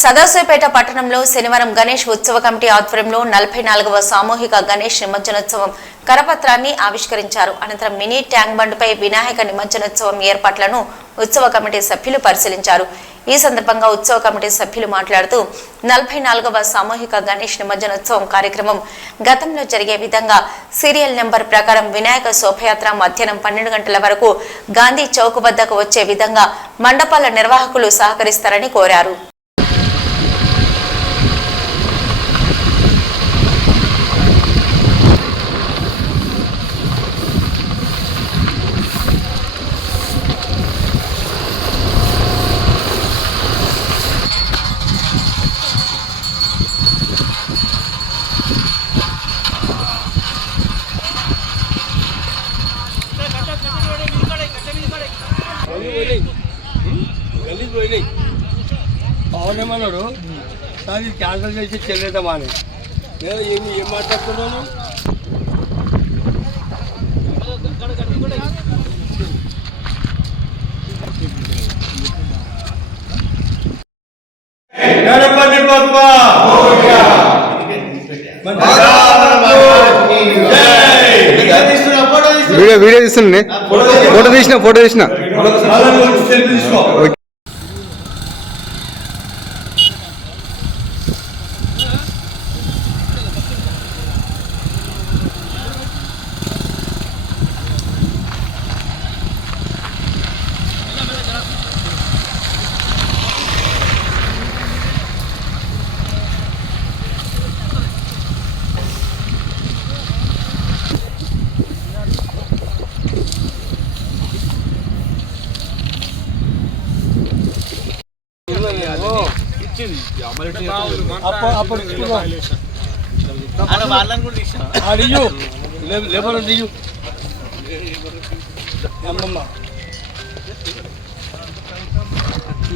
సదాశివపేట పట్టణంలో శనివారం గణేష్ ఉత్సవ కమిటీ ఆధ్వర్యంలో 44వ సామూహిక గణేష్ నిమజ్జనోత్సవం కరపత్రాన్ని ఆవిష్కరించారు. అనంతరం మినీ ట్యాంక్ బండ్పై వినాయక నిమజ్జనోత్సవం ఏర్పాట్లను ఉత్సవ కమిటీ సభ్యులు పరిశీలించారు. ఈ సందర్భంగా ఉత్సవ కమిటీ సభ్యులు మాట్లాడుతూ 44వ సామూహిక గణేష్ నిమజ్జనోత్సవం కార్యక్రమం గతంలో జరిగే విధంగా సీరియల్ నెంబర్ ప్రకారం వినాయక శోభయాత్ర మధ్యాహ్నం 12 గంటల వరకు గాంధీ చౌక్ వద్దకు వచ్చే విధంగా మండపాల నిర్వాహకులు సహకరిస్తారని కోరారు. పవన్ ఏమన్నాడు సార్ ఇది క్యాన్సల్ చేసి చెల్లేద్దామా అని నేను ఏం మాట్లాడుతున్నాను. గణపతి బప్ప వీడియో తీస్తున్నా ఫోటో తీసిన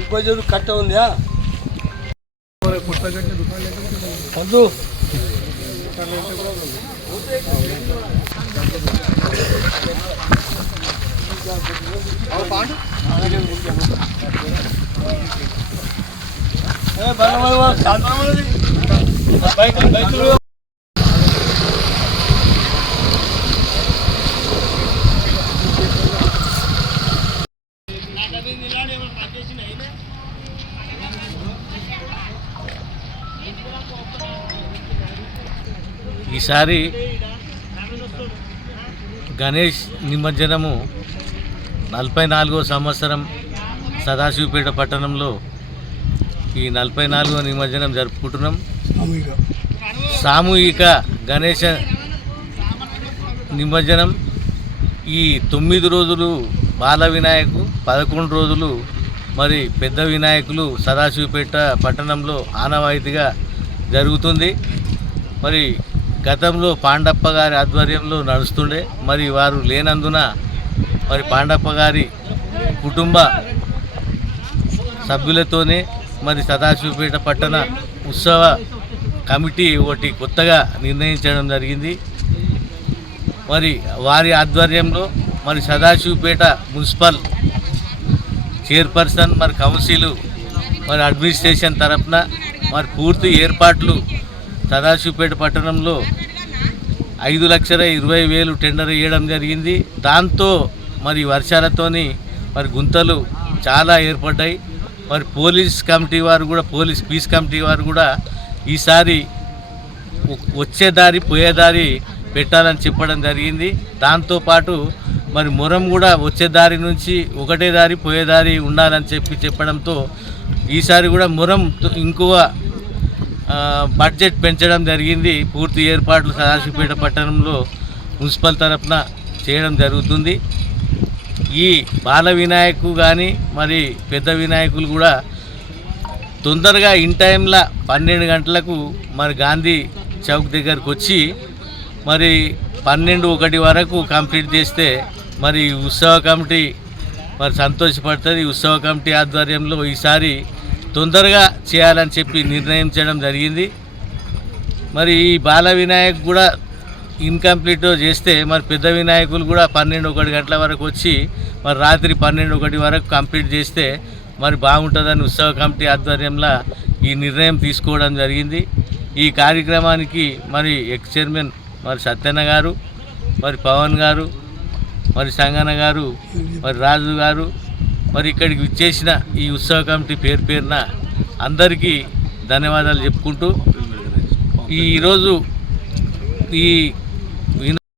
ఇంకో కట్ట ఉందా వద్దు ఈసారి గణేష్ నిమజ్జనము 44వ సంవత్సరం సదాశివపేట పట్టణంలో ఈ 44వ నిమజ్జనం జరుపుకుంటున్నాం. సామూహిక గణేష నిమజ్జనం ఈ 9 రోజులు బాల వినాయకు, 11 రోజులు మరి పెద్ద వినాయకులు సదాశివపేట పట్టణంలో ఆనవాయితీగా జరుగుతుంది. మరి గతంలో పాండప్ప గారి ఆధ్వర్యంలో నడుస్తుండే, మరి వారు లేనందున మరి పాండప్ప గారి కుటుంబ సభ్యులతోనే మరి సదాశివపేట పట్టణ ఉత్సవ కమిటీ ఒకటి కొత్తగా నిర్ణయించడం జరిగింది. మరి వారి ఆధ్వర్యంలో మరి సదాశివపేట మున్సిపల్ చైర్పర్సన్ మరి కౌన్సిల్ మరి అడ్మినిస్ట్రేషన్ తరఫున మరి పూర్తి ఏర్పాట్లు సదాశివపేట పట్టణంలో 5,20,000 టెండర్ వేయడం జరిగింది. దాంతో మరి వర్షాలతోని మరి గుంతలు చాలా ఏర్పడ్డాయి. మరి పోలీస్ పీస్ కమిటీ వారు కూడా ఈసారి వచ్చే దారి పోయేదారి పెట్టాలని చెప్పడం జరిగింది. దాంతోపాటు మరి మొరం కూడా వచ్చే దారి నుంచి ఒకటే దారి పోయేదారి ఉండాలని చెప్పడంతో ఈసారి కూడా మొరం ఇంకో బడ్జెట్ పెంచడం జరిగింది. పూర్తి ఏర్పాట్లు సదాశివపేట పట్టణంలో మున్సిపల్ తరఫున చేయడం జరుగుతుంది. ఈ బాల వినాయకు కానీ మరి పెద్ద వినాయకులు కూడా తొందరగా ఇన్ టైంలో 12 గంటలకు మరి గాంధీ చౌక్ దగ్గరకు వచ్చి మరి 12-1 వరకు కంప్లీట్ చేస్తే మరి ఉత్సవ కమిటీ మరి సంతోషపడుతుంది. ఉత్సవ కమిటీ ఆధ్వర్యంలో ఈసారి తొందరగా చేయాలని చెప్పి నిర్ణయించడం జరిగింది. మరి ఈ బాల వినాయక్ కూడా ఇన్కంప్లీట్ చేస్తే మరి పెద్ద వినాయకులు కూడా 12-1 గంటల వరకు వచ్చి మరి రాత్రి 12-1 వరకు కంప్లీట్ చేస్తే మరి బాగుంటుందని ఉత్సవ కమిటీ ఆధ్వర్యంలో ఈ నిర్ణయం తీసుకోవడం జరిగింది. ఈ కార్యక్రమానికి మరి ఎక్స్ చైర్మన్ మరి సత్యన్న గారు, మరి పవన్ గారు, మరి సంగన్న గారు, మరి రాజు గారు, మరి ఇక్కడికి విచ్చేసిన ఈ ఉత్సవ కమిటీ పేరు పేరున అందరికీ ధన్యవాదాలు చెప్పుకుంటూ ఈరోజు ఈ